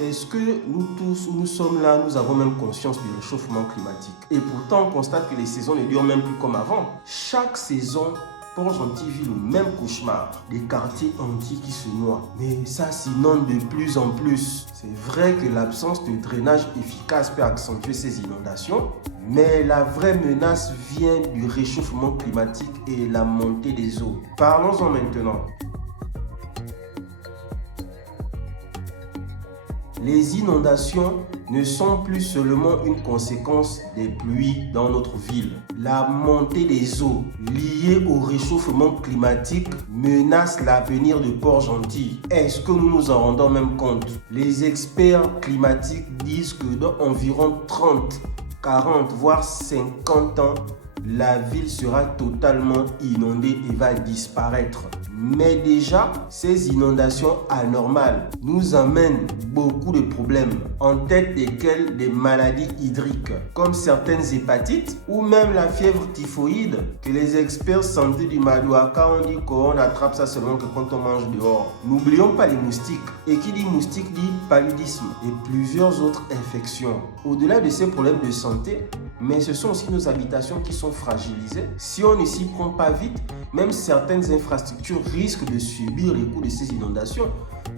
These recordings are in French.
Est-ce que nous tous, où nous sommes là, nous avons même conscience du réchauffement climatique? Et pourtant, on constate que les saisons ne durent même plus comme avant. Chaque saison, Port-Gentil vit le même cauchemar. Des quartiers entiers qui se noient. Mais ça s'inonde de plus en plus. C'est vrai que l'absence de drainage efficace peut accentuer ces inondations, mais la vraie menace vient du réchauffement climatique et la montée des eaux. Parlons-en maintenant. Les inondations ne sont plus seulement une conséquence des pluies dans notre ville. La montée des eaux liée au réchauffement climatique menace l'avenir de Port-Gentil. Est-ce que nous nous en rendons même compte? Les experts climatiques disent que dans environ 30, 40, voire 50 ans, la ville sera totalement inondée et va disparaître. Mais déjà, ces inondations anormales nous amènent beaucoup de problèmes, en tête desquels des maladies hydriques, comme certaines hépatites ou même la fièvre typhoïde, que les experts santé du Madoaka ont dit qu'on attrape ça seulement que quand on mange dehors. N'oublions pas les moustiques. Et qui dit moustique dit paludisme et plusieurs autres infections. Au-delà de ces problèmes de santé, mais ce sont aussi nos habitations qui sont fragilisées. Si on ne s'y prend pas vite, même certaines infrastructures risquent de subir les coups de ces inondations,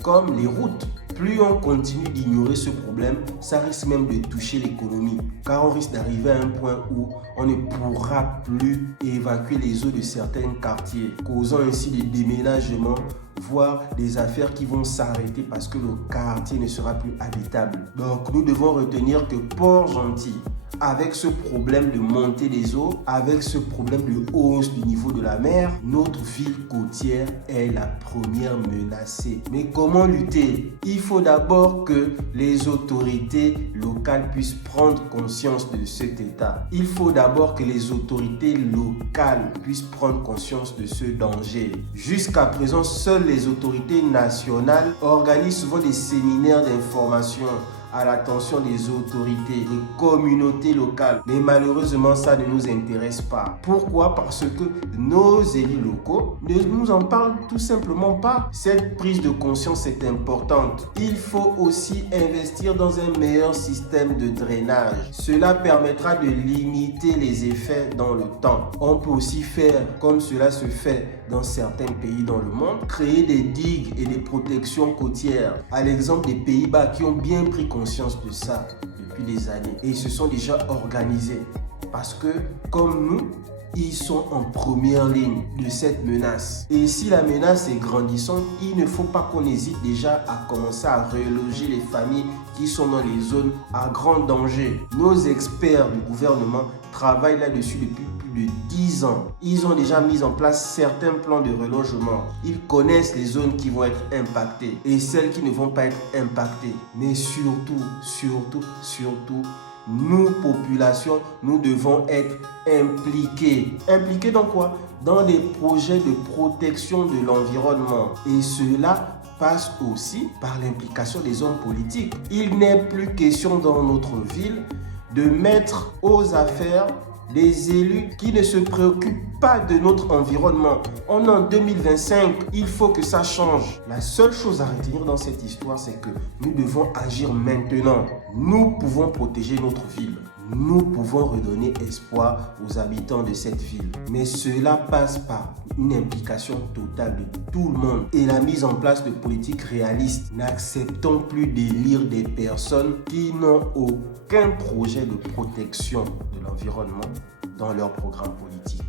comme les routes. Plus on continue d'ignorer ce problème, ça risque même de toucher l'économie, car on risque d'arriver à un point où on ne pourra plus évacuer les eaux de certains quartiers, causant ainsi des déménagements, voire des affaires qui vont s'arrêter parce que le quartier ne sera plus habitable. Donc nous devons retenir que Port-Gentil, avec ce problème de montée des eaux, avec ce problème de hausse du niveau de la mer, notre ville côtière est la première menacée. Mais comment lutter? Il faut d'abord que les autorités locales puissent prendre conscience de cet état. Il faut d'abord que les autorités locales puissent prendre conscience de ce danger. Jusqu'à présent, seules les autorités nationales organisent souvent des séminaires d'information à l'attention des autorités, des communautés locales. Mais malheureusement, ça ne nous intéresse pas. Pourquoi? Parce que nos élus locaux ne nous en parlent tout simplement pas. Cette prise de conscience est importante. Il faut aussi investir dans un meilleur système de drainage. Cela permettra de limiter les effets dans le temps. On peut aussi faire comme cela se fait dans certains pays dans le monde, créer des digues et des protections côtières. À l'exemple des Pays-Bas qui ont bien pris conscience de ça depuis des années et ils se sont déjà organisés parce que comme nous, ils sont en première ligne de cette menace. Et si la menace est grandissante, il ne faut pas qu'on hésite déjà à commencer à reloger les familles qui sont dans les zones à grand danger. Nos experts du gouvernement travaillent là-dessus depuis plus de 10 ans. Ils ont déjà mis en place certains plans de relogement. Ils connaissent les zones qui vont être impactées et celles qui ne vont pas être impactées. Mais surtout, nous, population, nous devons être impliqués. Impliqués dans quoi? Dans des projets de protection de l'environnement. Et cela passe aussi par l'implication des hommes politiques. Il n'est plus question dans notre ville de mettre aux affaires des élus qui ne se préoccupent pas de notre environnement. On est en 2025, il faut que ça change. La seule chose à retenir dans cette histoire, c'est que nous devons agir maintenant. Nous pouvons protéger notre ville. Nous pouvons redonner espoir aux habitants de cette ville. Mais cela passe par une implication totale de tout le monde et la mise en place de politiques réalistes. N'acceptons plus d'élire des personnes qui n'ont aucun projet de protection de l'environnement dans leur programme politique.